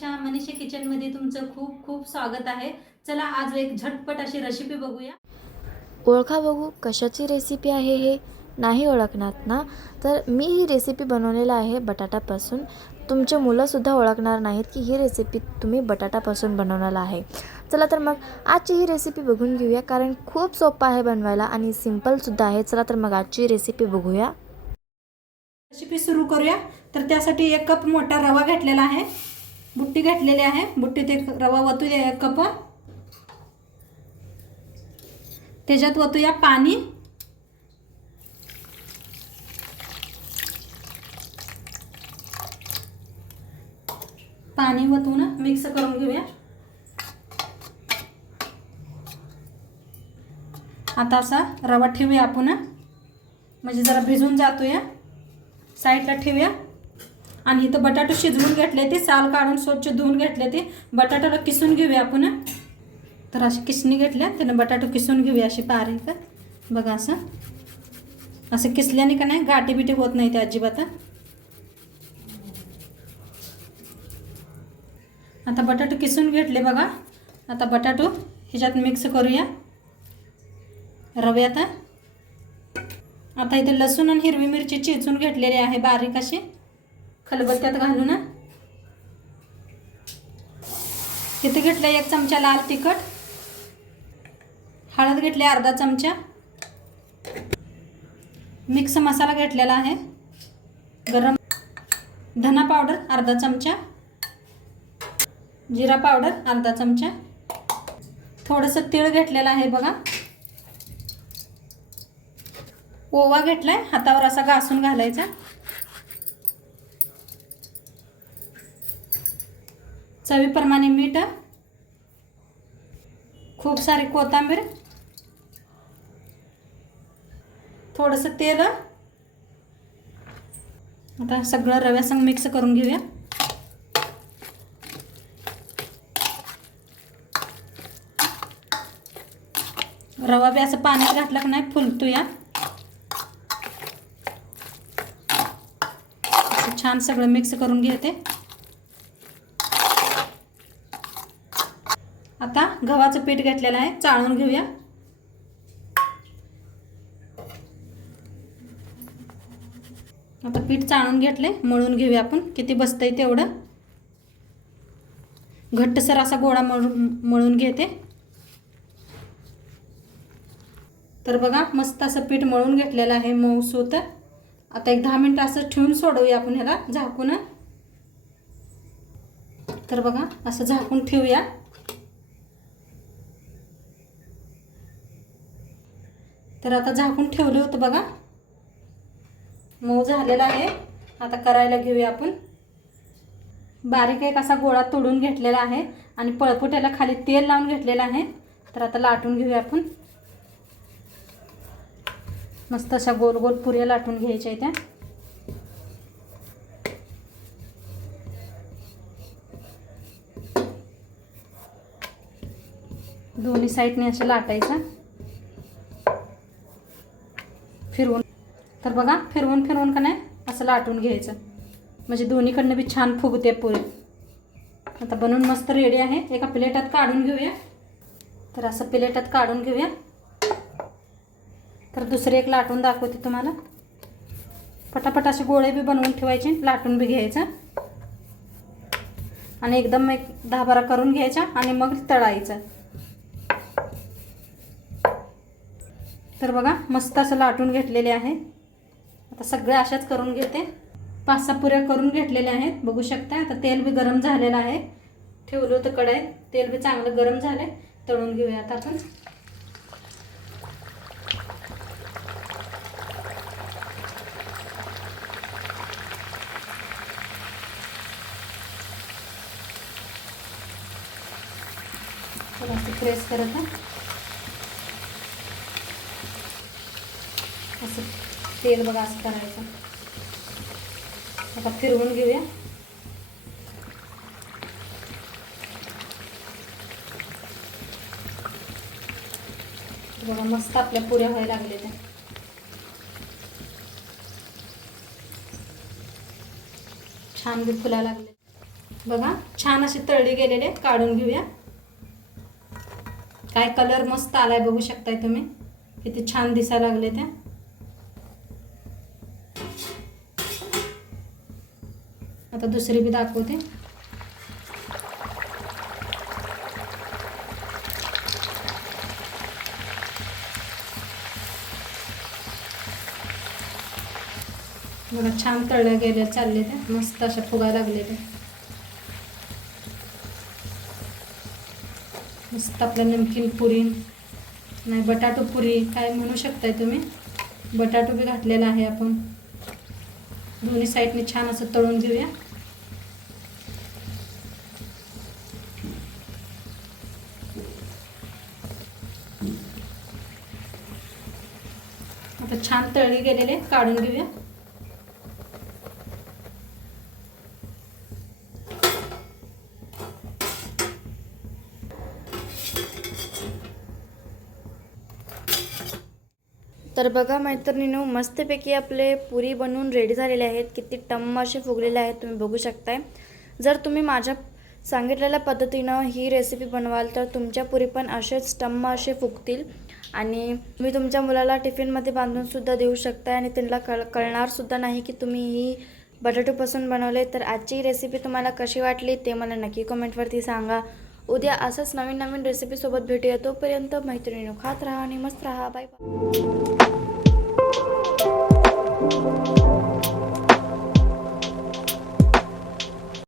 फॅमिलीमध्ये तुमचं खूप खूप स्वागत आहे. चला आज एक झटपट अशी रेसिपी बघूया. ओळखा बघू कशाची रेसिपी आहे हे? नाही ओळखणार ना? तर मी ही रेसिपी बनवलेलं आहे बटाट्यापासून तुमचे मुलंसुद्धा ओळखणार नाहीत की ही रेसिपी तुम्ही बटाट्यापासून बनवलेलं आहे. चला तर मग आजची ही रेसिपी बघून घेऊया कारण खूप सोपं आहे बनवायला आणि सिम्पलसुद्धा आहे. चला तर मग आजची रेसिपी बघूया. रेसिपी सुरू करूया. तर त्यासाठी एक कप मोठा रवा घेतलेला आहे. बुट्टी घातलेली आहे. बुट्टीत एक रवा वतूया एक कप. त्याच्यात वतूया पाणी. पाणी वतून मिक्स करून घेऊया. आता असा रवा ठेवूया आपण. म्हणजे जरा भिजून जातोया. साईडला ठेवूया. आणि इथं बटाटो शिजवून घेतले ते साल काढून स्वच्छ धुवून घेतले ते. बटाट्याला किसून घेऊया आपण तर अशी किसणी घेतल्या त्यानं बटाटो किसून घेऊया अशी बारीक बघा असं. असं किसल्याने का नाही गाठी बिटी होत नाही ते अजिबात आता बटाटो किसून घेतले बघा. आता बटाटो ह्याच्यात मिक्स करूया. रव्यात आता इथे लसूण आणि हिरवी मिरची चेचून घेतलेली आहे बारीक अशी. खलबत्त्यात घालू ना. इथे घेतलं एक चमचा लाल तिखट. हळद घेतली अर्धा चमचा. मिक्स मसाला घेतलेला आहे. गरम धना पावडर अर्धा चमचा. जिरा पावडर अर्धा चमचा. थोडंसं तीळ घेतलेलं आहे बघा. ओवा घेतलाय हातावर असा घासून घालायचा. चवीप्रमाणे मीठ खूप सारी कोथिंबीर थोडंसं तेल. आता सगळं रव्यासंग मिक्स करून घेऊया. रवा बी असं पाण्यात घातलं की नाही फुलतो या छान सगळं मिक्स करून घेते. आता गव्हाचं पीठ घेतलेलं आहे चाळून घेऊया. आता पीठ चाळून घेतले मळून घेऊया आपण किती बसतंय तेवढं. घट्टसर असा गोळा मळून मळून घेते. तर बघा मस्त असं पीठ मळून घेतलेलं आहे मऊसूत आता एक दहा मिनटं असं ठेवून सोडवूया आपण ह्याला झाकून. तर बघा असं झाकून ठेवूया. तर आता झाकून ठेवलं होतं बघा. मऊ झालेला आहे. आता करायला घेऊया आपण. बारीक एक असा गोळा तोडून घेतलेला आहे आणि पळपुट्याला खाली तेल लावून घेतलेलं आहे. तर आता लाटून घेऊया आपण. मस्त अशा गोल गोल पुऱ्या लाटून घ्यायच्या त्या दोन्ही साईडने अशा लाटायचा फिरवून तर बघा फिरवून फिरवून का नाही असं लाटून घ्यायचं. म्हणजे दोन्हीकडनं बी छान फुगते पुरी. आता बनवून मस्त रेडी आहे. एका प्लेटात काढून घेऊया. तर असं प्लेटात काढून घेऊया. तर दुसरे एक लाटून दाखवते तुम्हाला. पटापट असे गोळे बी बनवून ठेवायचे लाटून बी घ्यायचं. आणि एकदम एक दहा बारा करून घ्यायचा आणि मग तळायचं. तर बघा मस्त असं लाटून घेतलेले आहे. आता सगळ्या अशाच करून घेते. पाच सहा पुऱ्या करून घेतलेल्या आहेत. बघू शकता आता तेल बी गरम झालेलं आहे. ठेवलं होतं कढाई तेल बी चांगलं गरम झालं आहे तळून घेऊया आता आपण प्रेस करत आहे. असं. तेल बघा असं करायचं. आता फिरवून घेऊया. बघा मस्त आपल्या पुऱ्या व्हायला लागलेल्या त्या. छान बी फुला लागले बघा छान असे तळले गेलेले काढून घेऊया. काय कलर मस्त आलाय बघू शकताय तुम्ही. किती छान दिसायला लागले त्या. आता दुसरी बी दाखवते. बघा छान तळल्या गेले चालले ते मस्त अशा फुगा लागले ते मस्त आपलं नमकीन पुरी. नाही बटाटो पुरी काय म्हणू शकताय तुम्ही? बटाटो बी घातलेला आहे आपण. दोन्ही साईडने छान असं तळून घेऊया. आता छान तळले गेलेले काढून घेऊया. तर बघा मैत्रिणीनो मस्तपैकी आपले पुरी बनवून रेडी झालेले आहेत. किती टम्म असे फुगलेले आहेत तुम्ही बघू शकताय. जर तुम्ही माझ्या सांगितलेल्या पद्धतीनं ही रेसिपी बनवाल तर तुमच्या पुरी पण असेच टम्म असे फुगतील. आणि तुम्ही तुमच्या मुलाला टिफिनमध्ये बांधूनसुद्धा देऊ शकताय आणि त्यांना कळ कळणारसुद्धा नाही की तुम्ही ही बटाटोपासून बनवले तर आजची रेसिपी तुम्हाला कशी वाटली ते मला नक्की कमेंटवरती सांगा. उद्या असंच नवीन नवीन रेसिपीसोबत भेटूया. तोपर्यंत मैत्रिणीनो खात राहा आणि मस्त राहा. Bye bye